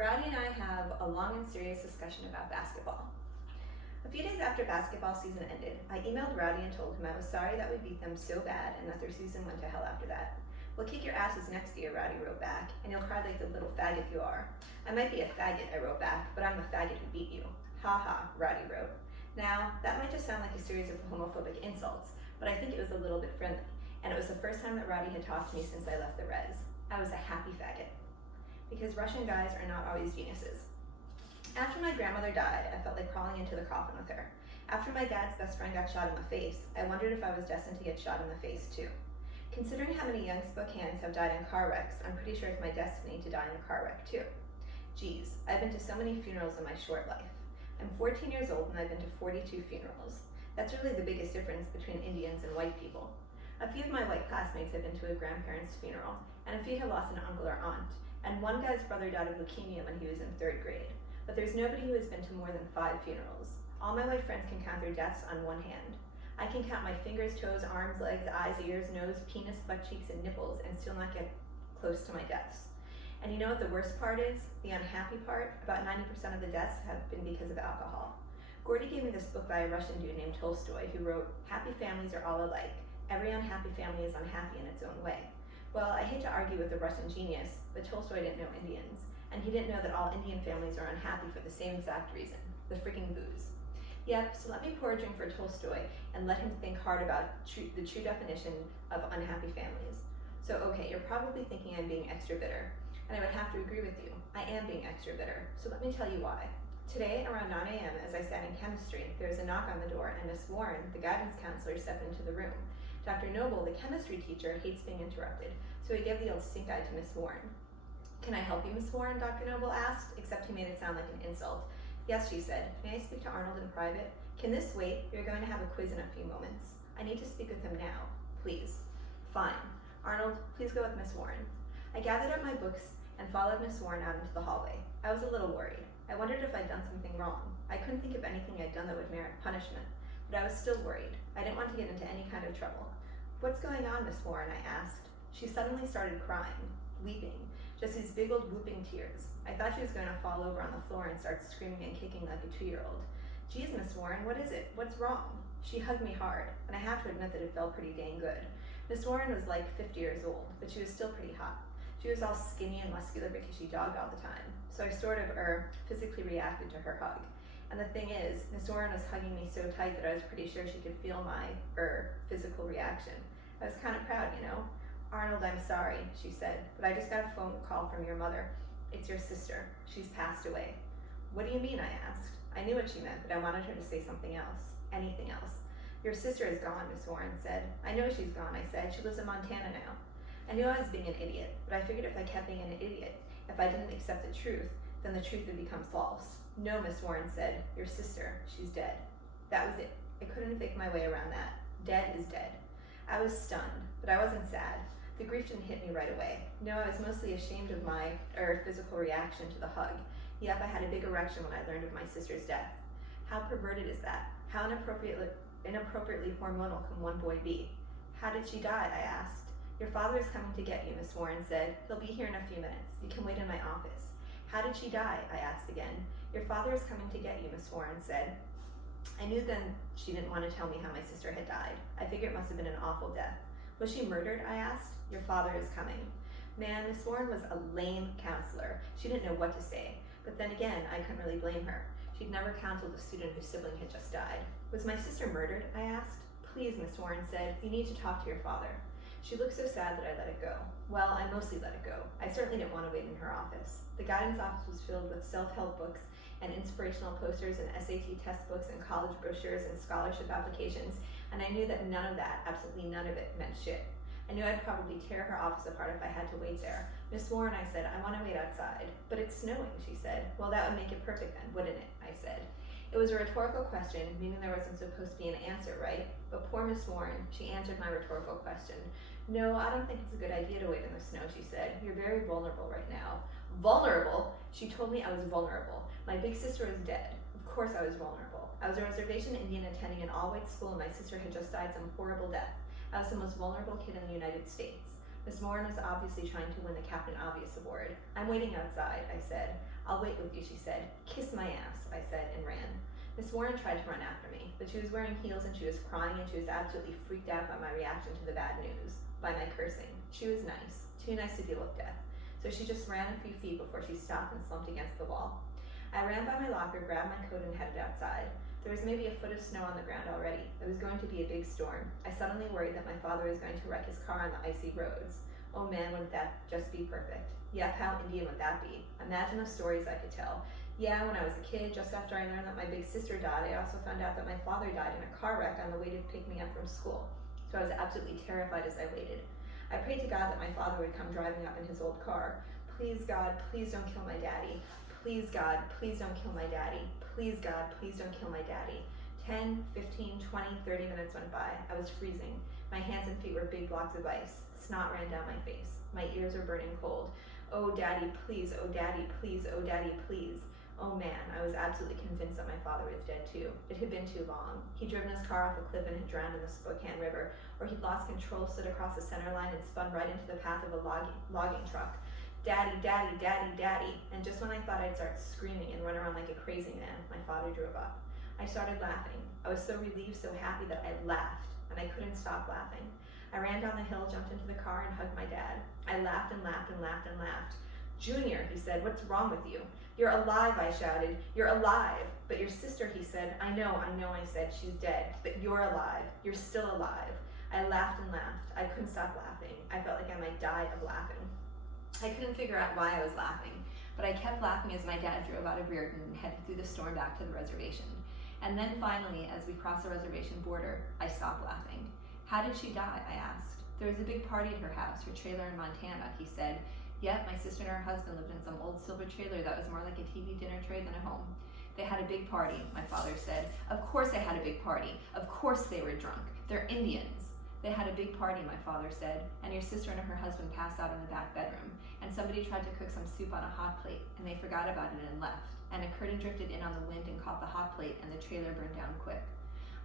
Rowdy and I have a long and serious discussion about basketball. A few days after basketball season ended, I emailed Rowdy and told him I was sorry that we beat them so bad and that their season went to hell after that. "We'll kick your asses next year," Rowdy wrote back, "and you'll cry like the little faggot you are." "I might be a faggot," I wrote back, "but I'm the faggot who beat you." "Ha ha," Rowdy wrote. Now, that might just sound like a series of homophobic insults, but I think it was a little bit friendly, and it was the first time that Rowdy had talked to me since I left the res. I was a happy faggot. Because Russian guys are not always geniuses. After my grandmother died, I felt like crawling into the coffin with her. After my dad's best friend got shot in the face, I wondered if I was destined to get shot in the face too. Considering how many young Spokaneans have died in car wrecks, I'm pretty sure it's my destiny to die in a car wreck too. Geez, I've been to so many funerals in my short life. I'm 14 years old and I've been to 42 funerals. That's really the biggest difference between Indians and white people. A few of my white classmates have been to a grandparent's funeral, and a few have lost an uncle or aunt, and one guy's brother died of leukemia when he was in 3rd grade. But there's nobody who has been to more than 5 funerals. All my white friends can count their deaths on one hand. I can count my fingers, toes, arms, legs, eyes, ears, nose, penis, butt cheeks, and nipples and still not get close to my deaths. And you know what the worst part is? The unhappy part? About 90% of the deaths have been because of alcohol. Rwdy gave me this book by a Russian dude named Tolstoy who wrote, "Happy families are all alike. Every unhappy family is unhappy in its own way." Well, I hate to argue with the Russian genius, but Tolstoy didn't know Indians, and he didn't know that all Indian families are unhappy for the same exact reason, the freaking booze. Yep, so let me pour a drink for Tolstoy and let him think hard about the true definition of unhappy families. So okay, you're probably thinking I'm being extra bitter, and I would have to agree with you. I am being extra bitter, so let me tell you why. Today, around 9 a.m., as I sat in chemistry, there was a knock on the door, and Miss Warren, the guidance counselor, stepped into the room. Dr. Noble, the chemistry teacher, hates being interrupted, so he gave the old stink eye to Miss Warren. "Can I help you, Miss Warren?" Dr. Noble asked, except he made it sound like an insult. "Yes," she said. "May I speak to Arnold in private?" "Can this wait? You're going to have a quiz in a few moments." "I need to speak with him now, please." "Fine. Arnold, please go with Miss Warren." I gathered up my books and followed Miss Warren out into the hallway. I was a little worried. I wondered if I'd done something wrong. I couldn't think of anything I'd done that would merit punishment, but I was still worried. I didn't want to get into any kind of trouble. "What's going on, Miss Warren?" I asked. She suddenly started crying, weeping, just these big old whooping tears. I thought she was going to fall over on the floor and start screaming and kicking like a 2-year-old. "Geez, Miss Warren, what is it? What's wrong?" She hugged me hard, and I have to admit that it felt pretty dang good. Miss Warren was like 50 years old, but she was still pretty hot. She was all skinny and muscular because she jogged all the time, so I sort of physically reacted to her hug. And the thing is, Miss Warren was hugging me so tight that I was pretty sure she could feel my physical reaction. I was kind of proud, you know. "Arnold, I'm sorry," she said, "but I just got a phone call from your mother. It's your sister. She's passed away." "What do you mean?" I asked. I knew what she meant, but I wanted her to say something else, anything else. "Your sister is gone," Miss Warren said. "I know she's gone," I said. "She lives in Montana now." I knew I was being an idiot, but I figured if I kept being an idiot, if I didn't accept the truth, then the truth would become false. "No," Miss Warren said. "Your sister, she's dead." That was it. I couldn't fake my way around that. Dead is dead. I was stunned, but I wasn't sad. The grief didn't hit me right away. No, I was mostly ashamed of my physical reaction to the hug. Yep, I had a big erection when I learned of my sister's death. How perverted is that? How inappropriately hormonal can one boy be? "How did she die?" I asked. "Your father is coming to get you," Miss Warren said. "He'll be here in a few minutes. You can wait in my office." "How did she die?" I asked again. "Your father is coming to get you," Miss Warren said. I knew then she didn't want to tell me how my sister had died. I figured it must have been an awful death. "Was she murdered?" I asked. "Your father is coming." Man, Miss Warren was a lame counselor. She didn't know what to say. But then again, I couldn't really blame her. She'd never counseled a student whose sibling had just died. "Was my sister murdered?" I asked. "Please," Miss Warren said, "you need to talk to your father." She looked so sad that I let it go. Well, I mostly let it go. I certainly didn't want to wait in her office. The guidance office was filled with self-help books and inspirational posters and SAT test books and college brochures and scholarship applications, and I knew that none of that, absolutely none of it, meant shit. I knew I'd probably tear her office apart if I had to wait there. "Miss Warren," I said, "I want to wait outside." "But it's snowing," she said. "Well, that would make it perfect then, wouldn't it?" I said. It was a rhetorical question, meaning there wasn't supposed to be an answer, right? But poor Miss Warren, she answered my rhetorical question. "No, I don't think it's a good idea to wait in the snow," she said. "You're very vulnerable right now." Vulnerable? She told me I was vulnerable. My big sister is dead. Of course I was vulnerable. I was a reservation Indian attending an all-white school and my sister had just died some horrible death. I was the most vulnerable kid in the United States. Miss Warren was obviously trying to win the Captain Obvious award. "I'm waiting outside," I said. I'll wait with you, she said. Kiss my ass, I said, and ran. Miss Warren tried to run after me, but she was wearing heels and she was crying and she was absolutely freaked out by my reaction to the bad news, by my cursing. She was nice, too nice to deal with death. So she just ran a few feet before she stopped and slumped against the wall. I ran by my locker, grabbed my coat, and headed outside. There was maybe a foot of snow on the ground already. It was going to be a big storm. I suddenly worried that my father was going to wreck his car on the icy roads. Oh man, wouldn't that just be perfect? Yep, how Indian would that be? Imagine the stories I could tell. Yeah, when I was a kid, just after I learned that my big sister died, I also found out that my father died in a car wreck on the way to pick me up from school. So I was absolutely terrified as I waited. I prayed to God that my father would come driving up in his old car. Please, God, please don't kill my daddy. Please, God, please don't kill my daddy. Please, God, please don't kill my daddy. 10, 15, 20, 30 minutes went by. I was freezing. My hands and feet were big blocks of ice. Snot ran down my face. My ears were burning cold. Oh, daddy, please. Oh, daddy, please. Oh, daddy, please. Oh man, I was absolutely convinced that my father was dead too. It had been too long. He'd driven his car off a cliff and had drowned in the Spokane River, or he'd lost control, slid across the center line, and spun right into the path of a logging truck. Daddy, daddy, daddy, daddy. And just when I thought I'd start screaming and run around like a crazy man, my father drove up. I started laughing. I was so relieved, so happy that I laughed, and I couldn't stop laughing. I ran down the hill, jumped into the car, and hugged my dad. I laughed and laughed and laughed and laughed. Junior, he said, what's wrong with you? You're alive, I shouted. You're alive. But your sister, he said. I know, I said. She's dead. But you're alive. You're still alive. I laughed and laughed. I couldn't stop laughing. I felt like I might die of laughing. I couldn't figure out why I was laughing, but I kept laughing as my dad drove out of Reardon and headed through the storm back to the reservation. And then finally, as we crossed the reservation border, I stopped laughing. How did she die? I asked. There was a big party at her house, her trailer in Montana, he said. Yep, my sister and her husband lived in some old silver trailer that was more like a TV dinner tray than a home. They had a big party, my father said. Of course they had a big party. Of course they were drunk. They're Indians. They had a big party, my father said, and your sister and her husband passed out in the back bedroom, and somebody tried to cook some soup on a hot plate, and they forgot about it and left, and a curtain drifted in on the wind and caught the hot plate, and the trailer burned down quick.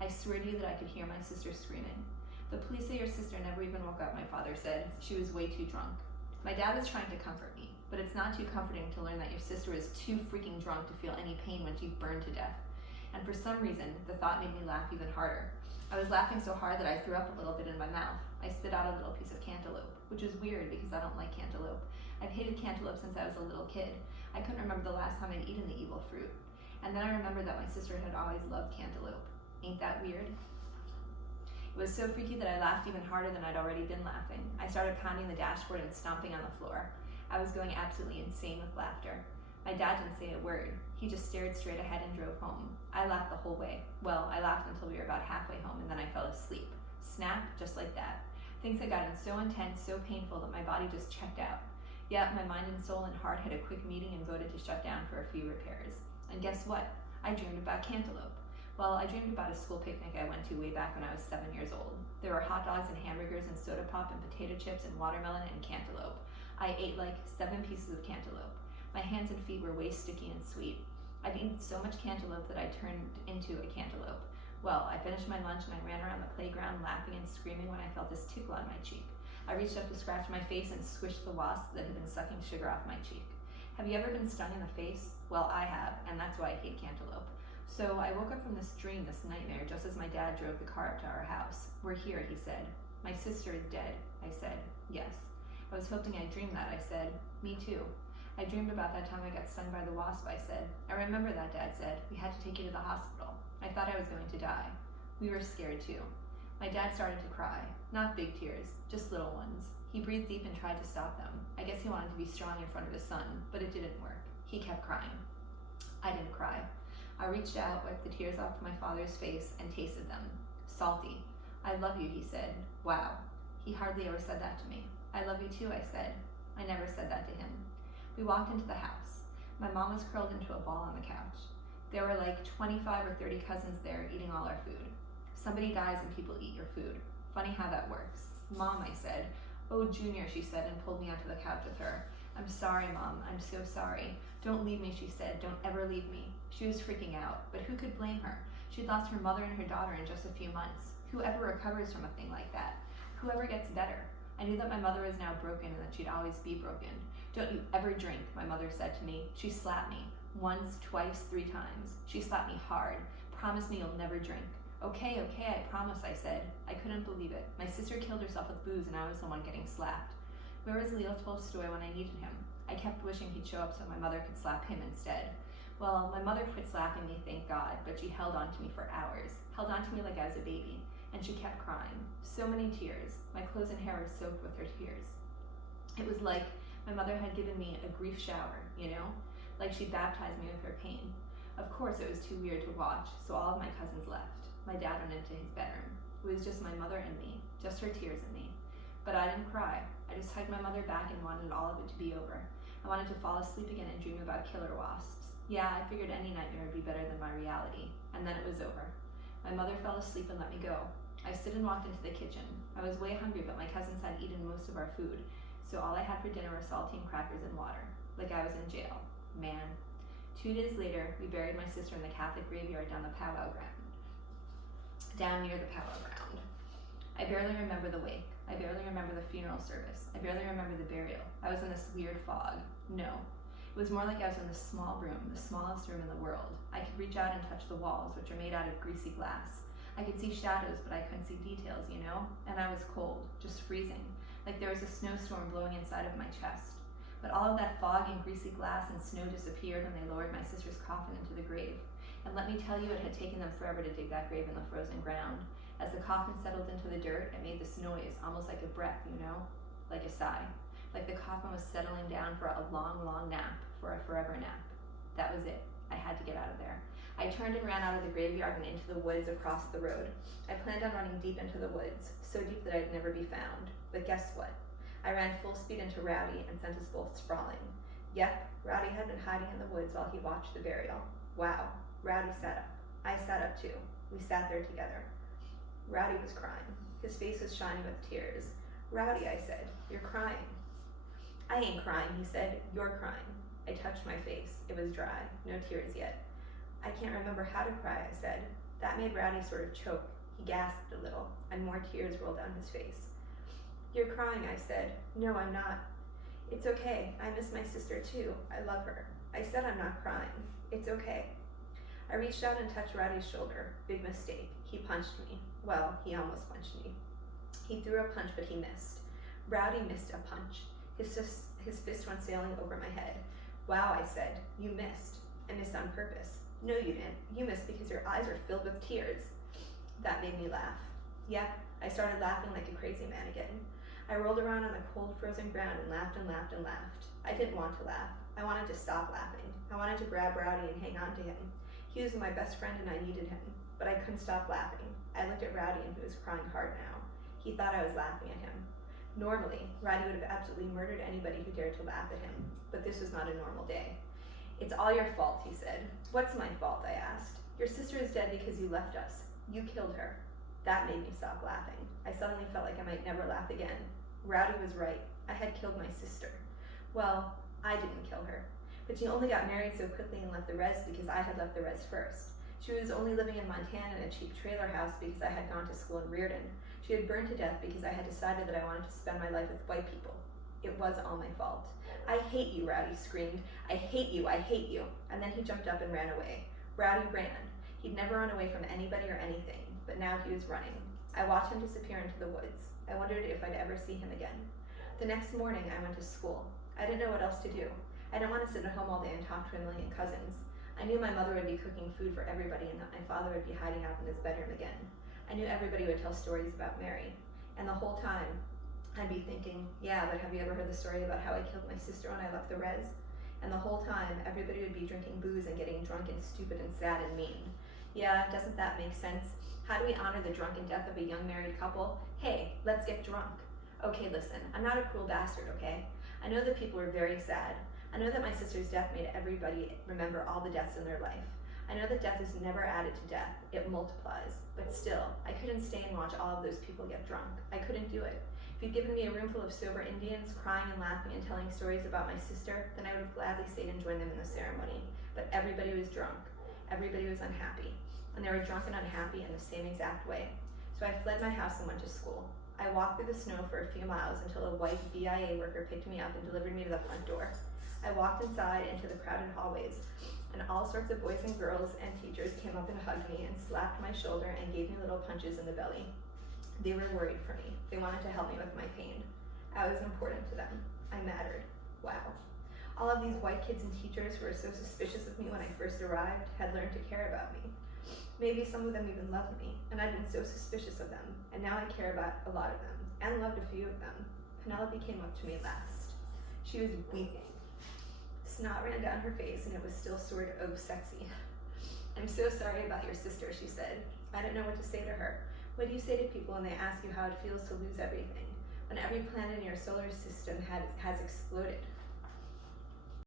I swear to you that I could hear my sister screaming. The police say your sister never even woke up, my father said. She was way too drunk. My dad was trying to comfort me, but it's not too comforting to learn that your sister is too freaking drunk to feel any pain when she burned to death. And for some reason, the thought made me laugh even harder. I was laughing so hard that I threw up a little bit in my mouth. I spit out a little piece of cantaloupe, which was weird because I don't like cantaloupe. I've hated cantaloupe since I was a little kid. I couldn't remember the last time I'd eaten the evil fruit. And then I remembered that my sister had always loved cantaloupe. Ain't that weird? It was so freaky that I laughed even harder than I'd already been laughing. I started pounding the dashboard and stomping on the floor. I was going absolutely insane with laughter. My dad didn't say a word. He just stared straight ahead and drove home. I laughed the whole way. Well, I laughed until we were about halfway home, and then I fell asleep. Snap, just like that. Things had gotten so intense, so painful that my body just checked out. Yet my mind and soul and heart had a quick meeting and voted to shut down for a few repairs. And guess what? I dreamed about cantaloupe. Well, I dreamed about a school picnic I went to way back when I was 7 years old. There were hot dogs and hamburgers and soda pop and potato chips and watermelon and cantaloupe. I ate like 7 pieces of cantaloupe. My hands and feet were way sticky and sweet. I'd eaten so much cantaloupe that I turned into a cantaloupe. Well, I finished my lunch and I ran around the playground laughing and screaming when I felt this tickle on my cheek. I reached up to scratch my face and squished the wasp that had been sucking sugar off my cheek. Have you ever been stung in the face? Well, I have, and that's why I hate cantaloupe. So I woke up from this dream, this nightmare, just as my dad drove the car up to our house. We're here, he said. My sister is dead, I said. Yes. I was hoping I dreamed that, I said. Me too. I dreamed about that time I got stung by the wasp, I said. I remember that, Dad said. We had to take you to the hospital. I thought I was going to die. We were scared too. My dad started to cry. Not big tears, just little ones. He breathed deep and tried to stop them. I guess he wanted to be strong in front of his son, but it didn't work. He kept crying. I didn't cry. I reached out, wiped the tears off my father's face, and tasted them. Salty. I love you, he said. Wow. He hardly ever said that to me. I love you too, I said. I never said that to him. We walked into the house. My mom was curled into a ball on the couch. There were like 25 or 30 cousins there eating all our food. Somebody dies and people eat your food. Funny how that works. Mom, I said. Oh, Junior, she said, and pulled me onto the couch with her. I'm sorry, Mom. I'm so sorry. Don't leave me, she said. Don't ever leave me. She was freaking out, but who could blame her? She'd lost her mother and her daughter in just a few months. Whoever recovers from a thing like that? Whoever gets better? I knew that my mother was now broken and that she'd always be broken. "Don't you ever drink," my mother said to me. She slapped me. Once, twice, 3 times. She slapped me hard. "Promise me you'll never drink." Okay, I promise," I said. I couldn't believe it. My sister killed herself with booze and I was the one getting slapped. Where was Leo Tolstoy when I needed him? I kept wishing he'd show up so my mother could slap him instead. Well, my mother quit slapping me, thank God, but she held on to me for hours, held on to me like I was a baby, and she kept crying. So many tears. My clothes and hair were soaked with her tears. It was like my mother had given me a grief shower, like she baptized me with her pain. Of course, it was too weird to watch, so all of my cousins left. My dad went into his bedroom. It was just my mother and me, just her tears and me. But I didn't cry. I just hugged my mother back and wanted all of it to be over. I wanted to fall asleep again and dream about killer wasps. Yeah, I figured any nightmare would be better than my reality. And then it was over. My mother fell asleep and let me go. I stood and walked into the kitchen. I was way hungry, but my cousins had eaten most of our food, so all I had for dinner were saltine crackers and water, like I was in jail. Man. 2 days later, we buried my sister in the Catholic graveyard down near the powwow ground. I barely remember the wake. I barely remember the funeral service. I barely remember the burial. I was in this weird fog. No. It was more like I was in this small room, the smallest room in the world. I could reach out and touch the walls, which are made out of greasy glass. I could see shadows, but I couldn't see details, And I was cold, just freezing, like there was a snowstorm blowing inside of my chest. But all of that fog and greasy glass and snow disappeared when they lowered my sister's coffin into the grave. And let me tell you, it had taken them forever to dig that grave in the frozen ground. As the coffin settled into the dirt, it made this noise, almost like a breath, like a sigh. Like the coffin was settling down for a long, long nap, for a forever nap. That was it. I had to get out of there. I turned and ran out of the graveyard and into the woods across the road. I planned on running deep into the woods, so deep that I'd never be found. But guess what? I ran full speed into Rwdy and sent us both sprawling. Yep, Rwdy had been hiding in the woods while he watched the burial. Wow, Rwdy sat up. I sat up too. We sat there together. Rwdy was crying. His face was shining with tears. "Rwdy," I said, "you're crying." "I ain't crying," he said. "You're crying." I touched my face. It was dry. No tears yet. "I can't remember how to cry," I said. That made Rwdy sort of choke. He gasped a little, and more tears rolled down his face. "You're crying," I said. "No, I'm not." "It's okay. I miss my sister too. I love her." I said I'm not crying. "It's okay." I reached out and touched Rwdy's shoulder. Big mistake. He punched me. Well, he almost punched me. He threw a punch, but he missed. Rwdy missed a punch. His fist went sailing over my head. "Wow," I said. "You missed." "I missed on purpose." "No, you didn't. You missed because your eyes were filled with tears." That made me laugh. Yep, I started laughing like a crazy man again. I rolled around on the cold, frozen ground and laughed and laughed and laughed. I didn't want to laugh. I wanted to stop laughing. I wanted to grab Rwdy and hang on to him. He was my best friend and I needed him. But I couldn't stop laughing. I looked at Rwdy and he was crying hard now. He thought I was laughing at him. Normally, Rwdy would have absolutely murdered anybody who dared to laugh at him. But this was not a normal day. "It's all your fault," he said. "What's my fault?" I asked. "Your sister is dead because you left us. You killed her." That made me stop laughing. I suddenly felt like I might never laugh again. Rwdy was right. I had killed my sister. Well, I didn't kill her. But she only got married so quickly and left the res because I had left the res first. She was only living in Montana in a cheap trailer house because I had gone to school in Reardon. She had burned to death because I had decided that I wanted to spend my life with white people. It was all my fault. "I hate you," Rwdy screamed. "I hate you, I hate you." And then he jumped up and ran away. Rwdy ran. He'd never run away from anybody or anything, but now he was running. I watched him disappear into the woods. I wondered if I'd ever see him again. The next morning, I went to school. I didn't know what else to do. I didn't want to sit at home all day and talk to a million cousins. I knew my mother would be cooking food for everybody and that my father would be hiding out in his bedroom again. I knew everybody would tell stories about Mary. And the whole time, I'd be thinking, "Yeah, but have you ever heard the story about how I killed my sister when I left the res?" And the whole time, everybody would be drinking booze and getting drunk and stupid and sad and mean. Yeah, doesn't that make sense? How do we honor the drunken death of a young married couple? Hey, let's get drunk. Okay, listen, I'm not a cruel bastard, okay? I know that people are very sad. I know that my sister's death made everybody remember all the deaths in their life. I know that death is never added to death, it multiplies. But still, I couldn't stay and watch all of those people get drunk. I couldn't do it. If you'd given me a room full of sober Indians crying and laughing and telling stories about my sister, then I would have gladly stayed and joined them in the ceremony. But everybody was drunk. Everybody was unhappy. And they were drunk and unhappy in the same exact way. So I fled my house and went to school. I walked through the snow for a few miles until a white BIA worker picked me up and delivered me to the front door. I walked inside into the crowded hallways, and all sorts of boys and girls and teachers came up and hugged me and slapped my shoulder and gave me little punches in the belly. They were worried for me. They wanted to help me with my pain. I was important to them. I mattered. Wow. All of these white kids and teachers who were so suspicious of me when I first arrived had learned to care about me. Maybe some of them even loved me, and I'd been so suspicious of them, and now I care about a lot of them, and loved a few of them. Penelope came up to me last. She was weeping. Snot ran down her face, and it was still sort of sexy. I'm so sorry about your sister, she said. I didn't know what to say to her. What do you say to people when they ask you how it feels to lose everything, when every planet in your solar system has exploded?